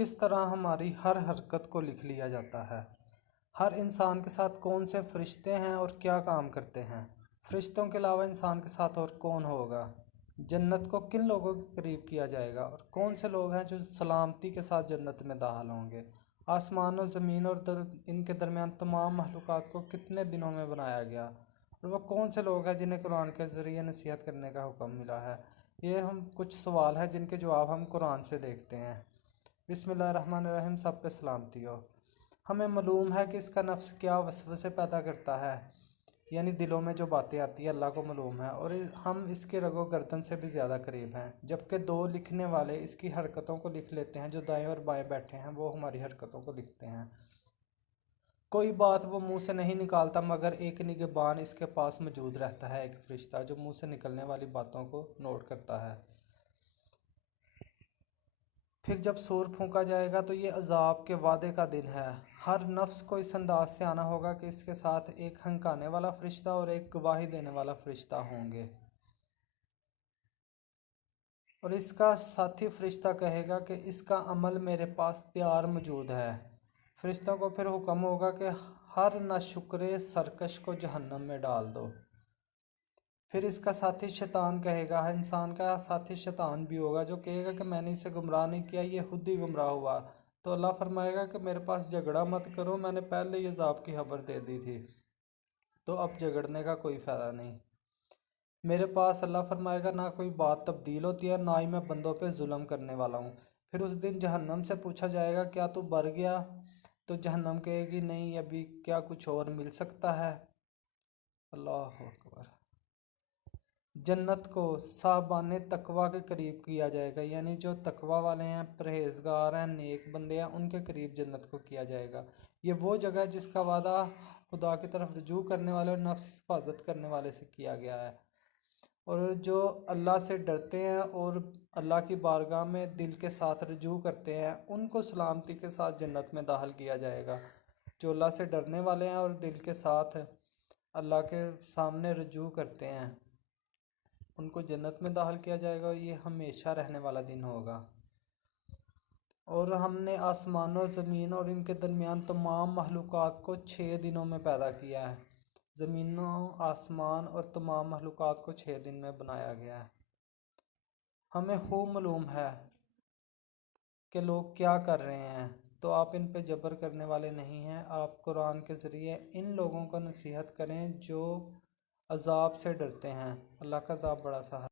کس طرح ہماری ہر حرکت کو لکھ لیا جاتا ہے؟ ہر انسان کے ساتھ کون سے فرشتے ہیں اور کیا کام کرتے ہیں؟ فرشتوں کے علاوہ انسان کے ساتھ اور کون ہوگا؟ جنت کو کن لوگوں کے قریب کیا جائے گا اور کون سے لوگ ہیں جو سلامتی کے ساتھ جنت میں داخل ہوں گے؟ آسمان و زمین اور ان کے درمیان تمام مخلوقات کو کتنے دنوں میں بنایا گیا؟ اور وہ کون سے لوگ ہیں جنہیں قرآن کے ذریعے نصیحت کرنے کا حکم ملا ہے؟ یہ ہم کچھ سوال ہیں جن کے جواب ہم قرآن سے دیکھتے ہیں۔ بسم اللہ الرحمن الرحیم۔ سب پہ سلامتی ہو۔ ہمیں معلوم ہے کہ اس کا نفس کیا وسوسے پیدا کرتا ہے، یعنی دلوں میں جو باتیں آتی ہیں اللہ کو معلوم ہے، اور ہم اس کے رگ و گردن سے بھی زیادہ قریب ہیں، جبکہ دو لکھنے والے اس کی حرکتوں کو لکھ لیتے ہیں۔ جو دائیں اور بائیں بیٹھے ہیں وہ ہماری حرکتوں کو لکھتے ہیں۔ کوئی بات وہ منہ سے نہیں نکالتا مگر ایک نگہبان اس کے پاس موجود رہتا ہے، ایک فرشتہ جو منہ سے نکلنے والی باتوں کو نوٹ کرتا ہے۔ پھر جب سور پھونکا جائے گا تو یہ عذاب کے وعدے کا دن ہے۔ ہر نفس کو اس انداز سے آنا ہوگا کہ اس کے ساتھ ایک ہنکانے والا فرشتہ اور ایک گواہی دینے والا فرشتہ ہوں گے، اور اس کا ساتھی فرشتہ کہے گا کہ اس کا عمل میرے پاس تیار موجود ہے۔ فرشتوں کو پھر حکم ہوگا کہ ہر ناشکرے سرکش کو جہنم میں ڈال دو۔ پھر اس کا ساتھی شیطان کہے گا، انسان کا ساتھی شیطان بھی ہوگا جو کہے گا کہ میں نے اسے گمراہ نہیں کیا، یہ خود ہی گمراہ ہوا۔ تو اللہ فرمائے گا کہ میرے پاس جھگڑا مت کرو، میں نے پہلے ہی عذاب کی خبر دے دی تھی، تو اب جھگڑنے کا کوئی فائدہ نہیں۔ میرے پاس اللہ فرمائے گا نہ کوئی بات تبدیل ہوتی ہے، نہ ہی میں بندوں پہ ظلم کرنے والا ہوں۔ پھر اس دن جہنم سے پوچھا جائے گا کیا تو بر گیا؟ تو جہنم کہے گی نہیں، ابھی کیا کچھ اور مل سکتا ہے؟ اللہ اکبر۔ جنت کو صاحبان تقویٰ کے قریب کیا جائے گا، یعنی جو تقویٰ والے ہیں، پرہیزگار ہیں، نیک بندے ہیں، ان کے قریب جنت کو کیا جائے گا۔ یہ وہ جگہ ہے جس کا وعدہ خدا کی طرف رجوع کرنے والے اور نفس کی حفاظت کرنے والے سے کیا گیا ہے، اور جو اللہ سے ڈرتے ہیں اور اللہ کی بارگاہ میں دل کے ساتھ رجوع کرتے ہیں ان کو سلامتی کے ساتھ جنت میں داخل کیا جائے گا۔ جو اللہ سے ڈرنے والے ہیں اور دل کے ساتھ اللہ کے سامنے رجوع کرتے ہیں ان کو جنت میں داخل کیا جائے گا، یہ ہمیشہ رہنے والا دن ہوگا۔ اور ہم نے آسمان و زمین اور ان کے درمیان تمام مخلوقات کو 6 دنوں میں پیدا کیا ہے۔ زمین و آسمان اور تمام مخلوقات کو 6 دن میں بنایا گیا ہے۔ ہمیں خوب معلوم ہے کہ لوگ کیا کر رہے ہیں، تو آپ ان پہ جبر کرنے والے نہیں ہیں۔ آپ قرآن کے ذریعے ان لوگوں کو نصیحت کریں جو عذاب سے ڈرتے ہیں۔ اللہ کا عذاب بڑا سخت ہے۔